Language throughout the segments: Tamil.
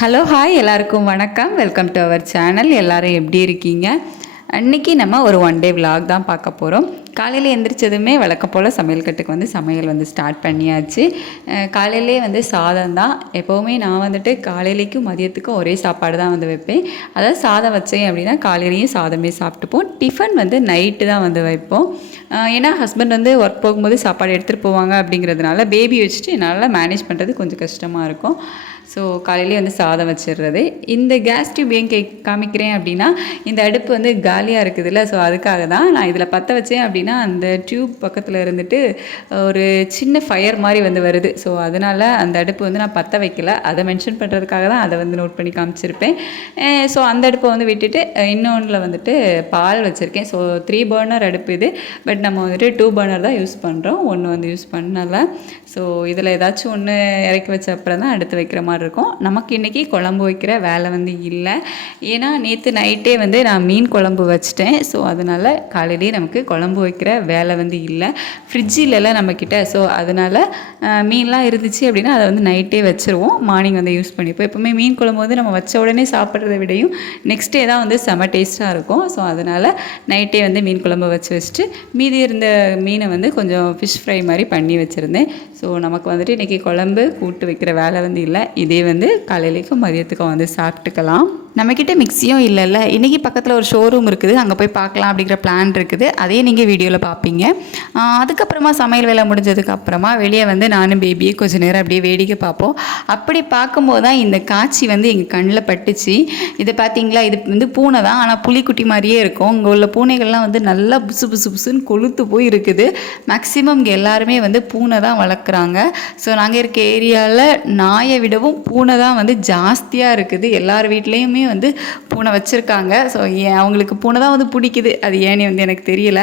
ஹலோ ஹாய் எல்லாருக்கும் வணக்கம். Welcome to our channel. எல்லோரும் எப்படி இருக்கீங்க? அன்றைக்கி நம்ம ஒரு ஒன் டே விலாக் தான் பார்க்க போகிறோம். காலையில் எந்திரிச்சதுமே வழக்கம் போல் சமையல் கட்டுக்கு சமையல் ஸ்டார்ட் பண்ணியாச்சு. காலையிலே சாதம் தான். எப்போவுமே நான் காலையிலேக்கும் மதியத்துக்கும் ஒரே சாப்பாடு தான் வைப்பேன். அதாவது சாதம் வச்சேன் அப்படின்னா காலையிலையும் சாதமே சாப்பிட்டுப்போம். டிஃபன் நைட்டு தான் வைப்போம். ஏன்னா ஹஸ்பண்ட் ஒர்க் போகும்போது சாப்பாடு எடுத்துகிட்டு போவாங்க. அப்படிங்கிறதுனால பேபி வச்சுட்டு என்னால் மேனேஜ் பண்ணுறது கொஞ்சம் கஷ்டமாக இருக்கும். ஸோ காலையிலே சாதம் வச்சிடுறது. இந்த கேஸ் டியூப் ஏன் காமிக்கிறேன் அப்படின்னா, இந்த அடுப்பு காலியாக இருக்குதுல்ல, ஸோ அதுக்காக தான். நான் இதில் பற்ற வச்சேன் அப்படின்னா அந்த டியூப் பக்கத்தில் இருந்துட்டு ஒரு சின்ன ஃபயர் மாதிரி வருது. ஸோ அதனால் அந்த அடுப்பு நான் பற்ற வைக்கல. அதை மென்ஷன் பண்ணுறதுக்காக தான் அதை நோட் பண்ணி காமிச்சிருப்பேன். ஸோ அந்த அடுப்பை விட்டுட்டு இன்னொன்றில் பால் வச்சுருக்கேன். ஸோ 3 பர்னர் அடுப்பு இது. பட் நம்ம 2 பர்னர் தான் யூஸ் பண்ணுறோம். ஒன்று யூஸ் பண்ணலை. ஸோ இதில் ஏதாச்சும் ஒன்று இறக்கி வச்ச அப்புறம் தான் அடுத்து வைக்கிற மாதிரி இருக்கும். நமக்கு இன்றைக்கி குழம்பு வைக்கிற வேலை இல்லை. ஏன்னா நேற்று நைட்டே நான் மீன் குழம்பு வச்சிட்டேன். ஸோ அதனால் காலையிலேயே நமக்கு குழம்பு வைக்கிற வேலை இல்லை. ஃப்ரிட்ஜிலலாம் நம்மக்கிட்ட. ஸோ அதனால் மீன்லாம் இருந்துச்சு அப்படின்னா அதை நைட்டே வச்சுருவோம். மார்னிங் யூஸ் பண்ணிப்போம். எப்போவுமே மீன் குழம்பு நம்ம வச்ச உடனே சாப்பிட்றத விடையும் நெக்ஸ்ட் டே தான் செம டேஸ்ட்டாக இருக்கும். ஸோ அதனால் நைட்டே மீன் குழம்பு வச்சுட்டு மீதி இருந்த மீனை கொஞ்சம் ஃபிஷ் ஃப்ரை மாதிரி பண்ணி வச்சுருந்தேன். ஸோ நமக்கு இன்றைக்கி குழம்பு கூட்டு வைக்கிற வேலை இல்லை. இதே காலையிலேக்கும் மதியத்துக்கும் சாப்பிட்டுக்கலாம். நம்மக்கிட்ட மிக்ஸியும் இல்லைல்ல. இன்றைக்கி பக்கத்தில் ஒரு ஷோரூம் இருக்குது, அங்கே போய் பார்க்கலாம் அப்படிங்கிற பிளான் இருக்குது. அதையே நீங்கள் வீடியோவில் பார்ப்பீங்க. அதுக்கப்புறமா சமையல் வேலை முடிஞ்சதுக்கப்புறமா வெளியே நானும் பேபியே கொஞ்சம் நேரம் அப்படியே வேடிக்கை பார்ப்போம். அப்படி பார்க்கும்போது தான் இந்த காட்சி எங்கள் கண்ணில் பட்டுச்சு. இதை பார்த்தீங்களா, இது பூனை தான். ஆனால் புலிக்குட்டி மாதிரியே இருக்கும். இங்கே உள்ள பூனைகள்லாம் நல்லா புசு புசு புசுன்னு கொளுத்து போய் இருக்குது. மேக்ஸிமம் இங்கே எல்லாருமே பூனை தான் வளர்க்குறாங்க. ஸோ நாங்கள் இருக்க ஏரியாவில் நாயை விடவும் பூனை தான் ஜாஸ்தியாக இருக்குது. எல்லார் வீட்லேயுமே பூனை வச்சுருக்காங்க. ஸோ அவங்களுக்கு பூனை தான் பிடிக்குது. அது ஏன்னு எனக்கு தெரியல.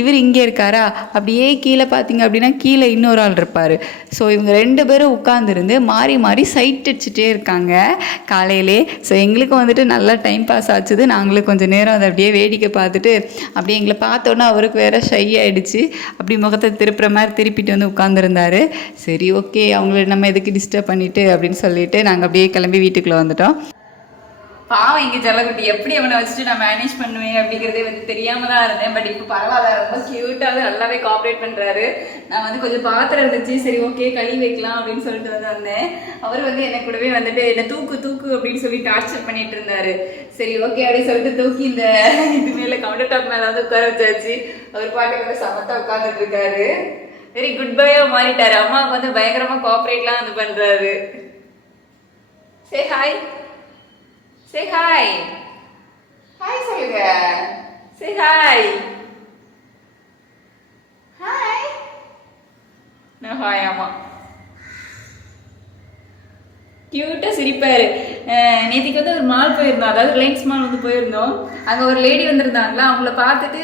இவர் இங்கே இருக்காரா, அப்படியே கீழே பார்த்தீங்க அப்படின்னா கீழே இன்னொரு ஆள் இருப்பார். ஸோ இவங்க 2 பேரும் உட்காந்துருந்து மாறி மாறி சைட் அடிச்சுட்டே இருக்காங்க காலையிலே. ஸோ எங்களுக்கு நல்லா டைம் பாஸ் ஆச்சுது. நாங்களும் கொஞ்சம் நேரம் அதை அப்படியே வேடிக்கை பார்த்துட்டு அப்படியே எங்களை பார்த்தோன்னா அவருக்கு வேறு ஷை ஆகிடுச்சு. அப்படி முகத்தை திருப்புற மாதிரி திருப்பிட்டு உட்காந்துருந்தார். சரி ஓகே, அவங்கள நம்ம எதுக்கு டிஸ்டர்ப் பண்ணிவிட்டு அப்படின்னு சொல்லிட்டு நாங்கள் அப்படியே கிளம்பி வீட்டுக்குள்ளே வந்துட்டோம். பாவம் இங்கே ஜல்லக்குட்டி எப்படி அவனை வச்சுட்டு நான் மேனேஜ் பண்ணுவேன் அப்படிங்கிறதே தெரியாம தான் இருந்தேன். பட் இப்போ பரவாயில்ல, ரொம்ப க்யூட்டாக நல்லாவே கோஆப்ரேட் பண்ணுறாரு. நான் கொஞ்சம் பாத்திரம் இருந்துச்சு, சரி ஓகே கழுவி வைக்கலாம் அப்படின்னு சொல்லிட்டு வந்தேன். அவர் என்னை கூடவே என்னை தூக்கு தூக்கு அப்படின்னு சொல்லி டார்ச்சர் பண்ணிட்டு இருந்தாரு. சரி ஓகே அப்படின்னு சொல்லிட்டு தூக்கி இந்த இது மேலே கவுண்டர் டாப் மேலே உட்கார வச்சாச்சு. அவர் பாட்டுக்கு சமத்தா உட்காந்துட்டு இருக்காரு. வெரி குட் பாயா மாறிட்டாரு. அம்மாவுக்கு பயங்கரமா கோஆப்ரேட்லாம் பண்றாரு. Say hi, say hi, hi சொல்லுங்க. Say hi, hi. நான் ஹாய். ஆமா கியூட்டாக சிரிப்பார். நேற்றுக்கு ஒரு மால் போயிருந்தோம், அதாவது ரிலையன்ஸ் மால் போயிருந்தோம். அங்கே ஒரு லேடி வந்திருந்தாங்களா, அவங்கள பார்த்துட்டு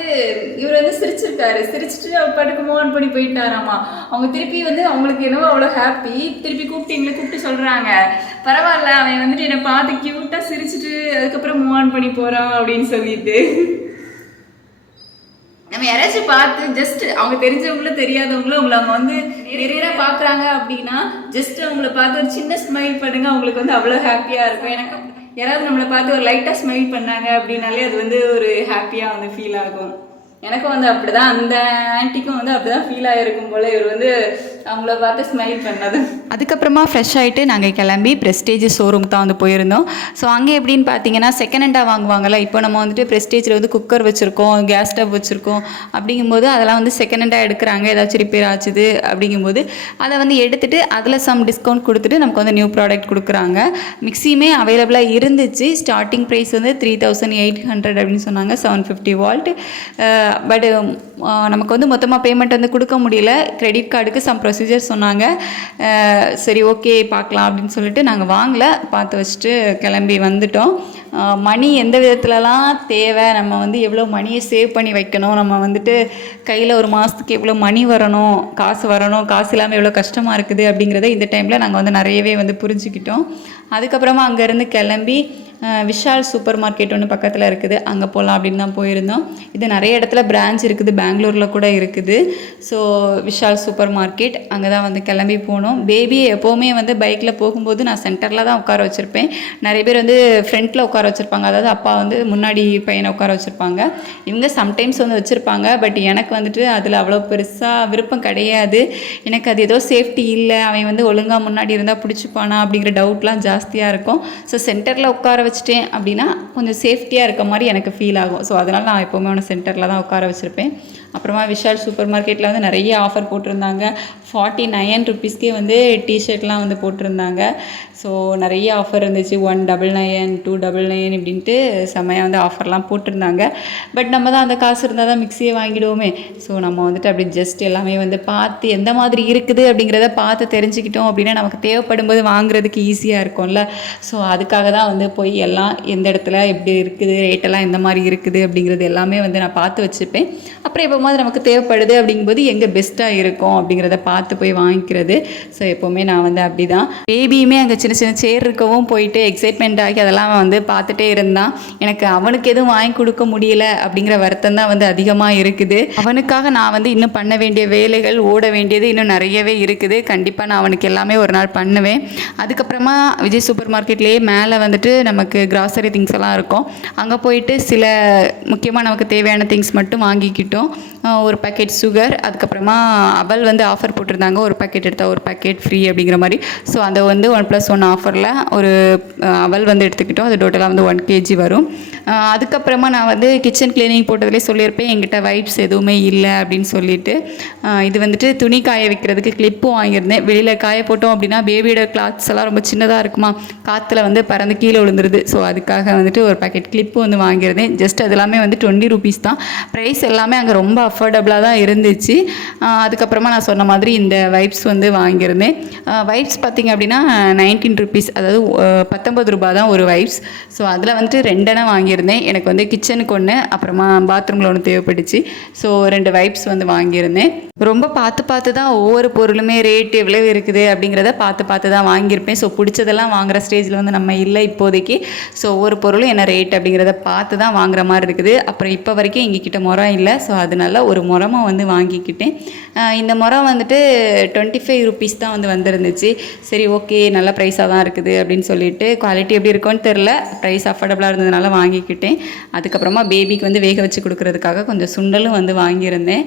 இவர் சிரிச்சிருக்காரு. சிரிச்சுட்டு அவர் பாட்டுக்கு மூவ் பண்ணி போயிட்டாராமா. அவங்க திருப்பி அவங்களுக்கு என்னவோ அவ்வளோ ஹாப்பி. திருப்பி கூப்பிட்டு எங்களை கூப்பிட்டு சொல்கிறாங்க, பரவாயில்ல அவன் என்னை பார்த்து கியூட்டாக சிரிச்சுட்டு அதுக்கப்புறம் மூவ் பண்ணி போகிறான் அப்படின்னு சொல்லிட்டு. நம்ம யாராச்சும் பார்த்து ஜஸ்ட் அவங்க தெரிஞ்சவங்களும் தெரியாதவங்களும் அவங்கள அவங்க நிறைய பார்க்குறாங்க அப்படின்னா ஜஸ்ட் அவங்கள பார்த்து ஒரு சின்ன ஸ்மைல் பண்ணுங்க, அவங்களுக்கு அவ்வளோ ஹாப்பியாக இருக்கும். எனக்கு யாராவது நம்மளை பார்த்து ஒரு லைட்டாக ஸ்மைல் பண்ணாங்க அப்படின்னாலே அது ஒரு ஹாப்பியாக ஃபீல் ஆகும். எனக்கும் அப்படிதான், அந்த ஆன்ட்டிக்கும் அப்படிதான் ஃபீல் ஆகிருக்கும் போல் இவர் அவங்கள பார்த்து ஸ்மைல் பண்ணது. அதுக்கப்புறமா ஃப்ரெஷ் ஆகிட்டு நாங்கள் கிளம்பி ப்ரெஸ்டேஜ் ஷோரூம் தான் போயிருந்தோம். ஸோ அங்கே எப்படின்னு பார்த்தீங்கன்னா செகண்ட் ஹேண்டாக வாங்குவாங்கள்ல. இப்போ நம்ம ப்ரெஸ்டேஜில் குக்கர் வச்சுருக்கோம், கேஸ் ஸ்டவ் வச்சுருக்கோம். அப்படிங்கும்போது அதெல்லாம் செகண்ட் ஹேண்டாக எடுக்கிறாங்க. ஏதாச்சும் ரிப்பேர் ஆச்சுது அப்படிங்கும்போது அதை எடுத்துகிட்டு அதில் சம் டிஸ்கவுண்ட் கொடுத்துட்டு நமக்கு நியூ ப்ராடக்ட் கொடுக்குறாங்க. மிக்ஸியுமே அவைலபிளாக இருந்துச்சு. ஸ்டார்டிங் ப்ரைஸ் 3800 அப்படின்னு சொன்னாங்க. 750 வால்ட். பட் நமக்கு மொத்தமாக பேமெண்ட் கொடுக்க முடியல. கிரெடிட் கார்டுக்கு சம் ப்ரொசீஜர் சொன்னாங்க. சரி ஓகே பார்க்கலாம் அப்படின்னு சொல்லிட்டு நாங்கள் வாங்கலை, பார்த்து வச்சுட்டு கிளம்பி வந்துட்டோம். மணி எந்த விதத்துலலாம் தேவை, நம்ம எவ்வளோ மணியை சேவ் பண்ணி வைக்கணும், நம்ம கையில் ஒரு மாதத்துக்கு எவ்வளோ மணி வரணும், காசு வரணும், காசு இல்லாமல் எவ்வளோ கஷ்டமாக இருக்குது அப்படிங்கிறத இந்த டைமில் நாங்கள் நிறையவே புரிஞ்சுக்கிட்டோம். அதுக்கப்புறமா அங்கேருந்து கிளம்பி விஷால் சூப்பர் மார்க்கெட் ஒன்று பக்கத்தில் இருக்குது, அங்கே போகலாம் அப்படின்னு தான் போயிருந்தோம். இது நிறைய இடத்துல பிரான்ச் இருக்குது, பெங்களூரில் கூட இருக்குது. ஸோ விஷால் சூப்பர் மார்க்கெட் அங்கே தான் வந்து கிளம்பி போனோம். பேபியை எப்போவுமே வந்து பைக்கில் போகும்போது நான் சென்டரில் தான் உட்கார வச்சுருப்பேன். நிறைய பேர் வந்து ஃப்ரண்ட்டில் உட்கார வச்சுருப்பாங்க, அதாவது அப்பா வந்து முன்னாடி பையனை உட்கார வச்சுருப்பாங்க. இவங்க சம்டைம்ஸ் வந்து வச்சுருப்பாங்க. பட் எனக்கு வந்துட்டு அதில் அவ்வளோ பெருசாக விருப்பம் கிடையாது. எனக்கு அது ஏதோ சேஃப்டி இல்லை, அவன் வந்து ஒழுங்காக முன்னாடி இருந்தால் பிடிச்சிப்பானா அப்படிங்கிற டவுட்லாம் ஜாஸ்தியாக இருக்கும். ஸோ சென்டரில் உட்கார வச்சுட்டேன் அப்படின்னா கொஞ்சம் சேஃப்டியாக இருக்க மாதிரி எனக்கு ஃபீல் ஆகும். ஸோ அதனால் நான் எப்போவுமே அவனை சென்டரில் தான் உட்கார வச்சுருப்பேன். அப்புறமா விஷால் சூப்பர் மார்க்கெட்டில் வந்து நிறைய ஆஃபர் போட்டிருந்தாங்க. 49 ருபீஸ்க்கே வந்து டிஷர்ட்லாம் வந்து போட்டிருந்தாங்க. ஸோ நிறைய ஆஃபர் இருந்துச்சு. 199, 299 இப்படின்ட்டு செம்மையாக வந்து ஆஃபர்லாம் போட்டிருந்தாங்க. பட் நம்ம தான் அந்த காசு இருந்தால் தான் மிக்சியை வாங்கிடுவோமே. ஸோ நம்ம வந்துட்டு அப்படி ஜஸ்ட் எல்லாமே வந்து பார்த்து எந்த மாதிரி இருக்குது அப்படிங்கிறத பார்த்து தெரிஞ்சுக்கிட்டோம் அப்படின்னா நமக்கு தேவைப்படும் போது வாங்குறதுக்கு ஈஸியாக இருக்கும்ல. ஸோ அதுக்காக தான் வந்து போய் எல்லாம் எந்த இடத்துல எப்படி இருக்குது, ரேட்டெல்லாம் எந்த மாதிரி இருக்குது அப்படிங்கிறது எல்லாமே வந்து நான் பார்த்து வச்சுப்பேன். அப்புறம் எப்போது நமக்கு தேவைப்படுது அப்படிங்கும்போது எங்கே பெஸ்ட்டாக இருக்கும் அப்படிங்கிறத பார்த்து போய் வாங்கிக்கிறது. ஸோ எப்போவுமே நான் வந்து அப்படி தான். பேபியுமே அங்கே சின்ன சின்ன சேர் இருக்கவும் போயிட்டு எக்ஸைட்மெண்ட் ஆகி அதெல்லாம் வந்து பார்த்துட்டே இருந்தான். எனக்கு அவனுக்கு எதுவும் வாங்கி கொடுக்க முடியல அப்படிங்கிற வருத்தம் தான் வந்து அதிகமாக இருக்குது. அவனுக்காக நான் வந்து இன்னும் பண்ண வேண்டிய வேலைகள், ஓட வேண்டியது இன்னும் நிறையவே இருக்குது. கண்டிப்பாக நான் அவனுக்கு எல்லாமே ஒரு நாள் பண்ணுவேன். அதுக்கப்புறமா விஜய் சூப்பர் மார்க்கெட்லேயே மேலே வந்துட்டு நமக்கு கிராசரி திங்ஸ் எல்லாம் இருக்கும். அங்கே போயிட்டு சில முக்கியமாக நமக்கு தேவையான திங்ஸ் மட்டும் வாங்கிக்கிட்டோம். ஒரு பேக்கெட் சுகர், அதுக்கப்புறமா அவல் வந்து ஆஃபர் போட்டிருந்தாங்க, ஒரு பேக்கெட் எடுத்தால் ஒரு பேக்கெட் ஃப்ரீ அப்படிங்கிற மாதிரி. ஸோ அதை வந்து 1+1 ஆஃபரில் ஒரு அவல் வந்து எடுத்துக்கிட்டோம். அது டோட்டலாக வந்து 1 kg வரும். அதுக்கப்புறமா நான் வந்து கிச்சன் கிளீனிங் போட்டதுலேயே சொல்லியிருப்பேன் என்கிட்ட வைப்ஸ் எதுவுமே இல்லை அப்படின்னு சொல்லிட்டு. இது வந்துட்டு துணி காய வைக்கிறதுக்கு கிளிப்பும் வாங்கியிருந்தேன். வெளியில் காய போட்டோம் அப்படின்னா பேபியோட கிளாத்ஸ் எல்லாம் ரொம்ப சின்னதாக இருக்குமா, காற்றுல வந்து பறந்து கீழே விழுந்துருது. ஸோ அதுக்காக வந்துட்டு ஒரு பேக்கெட் கிளிப்பு வந்து வாங்கியிருந்தேன். ஜஸ்ட் அது எல்லாமே வந்து 20 ருபீஸ் தான். ப்ரைஸ் எல்லாமே அங்கே ரொம்ப அஃபோர்டபுளாக தான் இருந்துச்சு. அதுக்கப்புறமா நான் சொன்ன மாதிரி இந்த வைப்ஸ் வந்து வாங்கியிருந்தேன். வைப்ஸ் பார்த்திங்க அப்படின்னா 19 ருபீஸ், அதாவது 19 ரூபா தான் ஒரு வைப்ஸ். ஸோ அதில் வந்துட்டு 2 வாங்கியிருந்தேன். எனக்கு வந்து கிச்சனுக்கு ஒன்று, அப்புறமா பாத்ரூமில் ஒன்று தேவைப்பட்டுச்சு. ஸோ 2 வைப்ஸ் வந்து வாங்கியிருந்தேன். ரொம்ப பார்த்து தான் ஒவ்வொரு பொருளுமே ரேட் எவ்வளோ இருக்குது அப்படிங்கிறத பார்த்து தான் வாங்கியிருப்பேன். ஸோ பிடிச்சதெல்லாம் வாங்குகிற ஸ்டேஜில் வந்து நம்ம இல்லை இப்போதைக்கு. ஸோ ஒவ்வொரு பொருளும் என்ன ரேட் அப்படிங்கிறத பார்த்து தான் வாங்குற மாதிரி இருக்குது. அப்புறம் இப்போ வரைக்கும் எங்ககிட்ட முறம் இல்லை. ஸோ அதனால ஒரு முறமாக வந்து வாங்கிக்கிட்டேன். இந்த முறம் வந்துட்டு 25 ருபீஸ் தான் வந்து வந்துருந்துச்சு. சரி ஓகே, நல்ல ப்ரைஸாக தான் இருக்குது அப்படின்னு சொல்லிட்டு, குவாலிட்டி எப்படி இருக்குன்னு தெரில, ப்ரைஸ் அஃபோர்டபுளாக இருந்ததுனால வாங்கிக்கிட்டேன். அதுக்கப்புறமா பேபிக்கு வந்து வேக வச்சு கொடுக்குறதுக்காக கொஞ்சம் சுண்டலும் வந்து வாங்கியிருந்தேன்.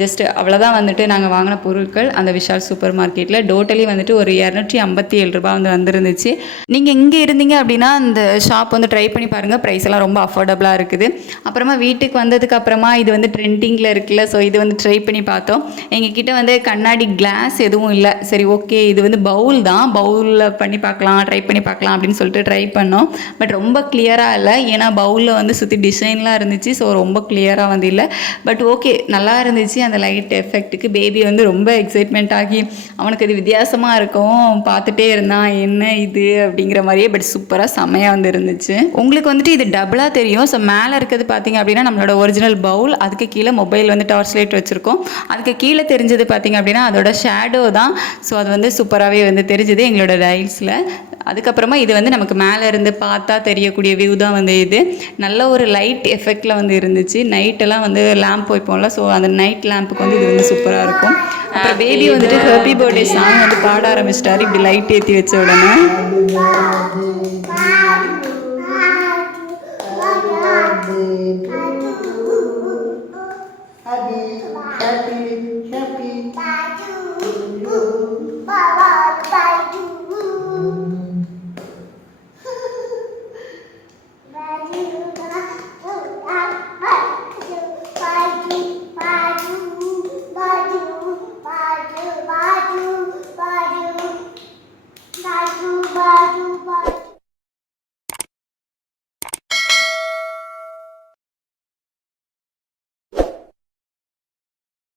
ஜஸ்ட் அவ்வளோதான் வந்துட்டு நாங்கள் வாங்கின பொருட்கள் அந்த விஷால் சூப்பர் மார்க்கெட்டில். டோட்டலி வந்துட்டு ஒரு 257 ரூபா வந்து வந்துருந்துச்சு. நீங்கள் இங்கே இருந்தீங்க அப்படின்னா அந்த ஷாப் வந்து ட்ரை பண்ணி பாருங்கள், ப்ரைஸ் எல்லாம் ரொம்ப அஃபோர்டபுளாக இருக்குது. அப்புறமா வீட்டுக்கு வந்ததுக்கு அப்புறமா இது வந்து ட்ரெண்டிங்கில் இருக்குல்ல, ஸோ இது வந்து ட்ரை பண்ணி பார்த்தோம். எங்ககிட்ட வந்து கண்ணாடி கிளாஸ் எதுவும் இல்லை. சரி ஓகே, இது வந்து பவுல் தான், பவுலில் பண்ணி பார்க்கலாம், ட்ரை பண்ணி பார்க்கலாம் அப்படின்னு சொல்லிட்டு ட்ரை பண்ணோம். பட் ரொம்ப கிளியராக இல்லை, ஏன்னா பவுலில் வந்து சுற்றி டிசைன்லாம் இருந்துச்சு. ஸோ ரொம்ப கிளியராக வந்து இல்லை. பட் ஓகே, நல்லா இருந்துச்சு. அந்த லைட் எஃபெக்ட்டுக்கு பேபி வந்து ரொம்ப எக்ஸைட்மெண்ட் ஆகி அவனுக்கு இது வித்தியாசமாக இருக்கும் பார்த்துட்டே இருந்தான், என்ன இது அப்படிங்கிற மாதிரியே. பட் சூப்பராக செம்மையாக வந்து இருந்துச்சு. உங்களுக்கு வந்துட்டு இது டபுளாக தெரியும். ஸோ மேலே இருக்கிறது பார்த்தீங்க அப்படின்னா நம்மளோட ஒரிஜினல் பவுல், அதுக்கு கீழே மொபைல் வந்து டார்ச் லைட் வச்சுருக்கோம். அதுக்கு கீழே தெரிஞ்சது பார்த்தீங்க அப்படின்னா அதோட ஷேடோ தான். ஸோ அது வந்து சூப்பராகவே வந்து தெரிஞ்சுது எங்களோட டைல்ஸில். அதுக்கப்புறமா இது வந்து நமக்கு மேலே இருந்து பார்த்தா தெரியக்கூடிய வியூ தான் வந்து இது. நல்ல ஒரு லைட் எஃபெக்டில் வந்து இருந்துச்சு. நைட்டெல்லாம் வந்து லேம்ப் வைப்போம்ல, ஸோ அந்த நைட் லேம்புக்கு வந்து இது வந்து சூப்பராக இருக்கும். அப்புறம் பேபி வந்துட்டு ஹாப்பி பர்த்டே சாங் வந்து பாட ஆரம்பிச்சிட்டாரு இப்படி லைட் ஏற்றி வச்ச உடனே. Happy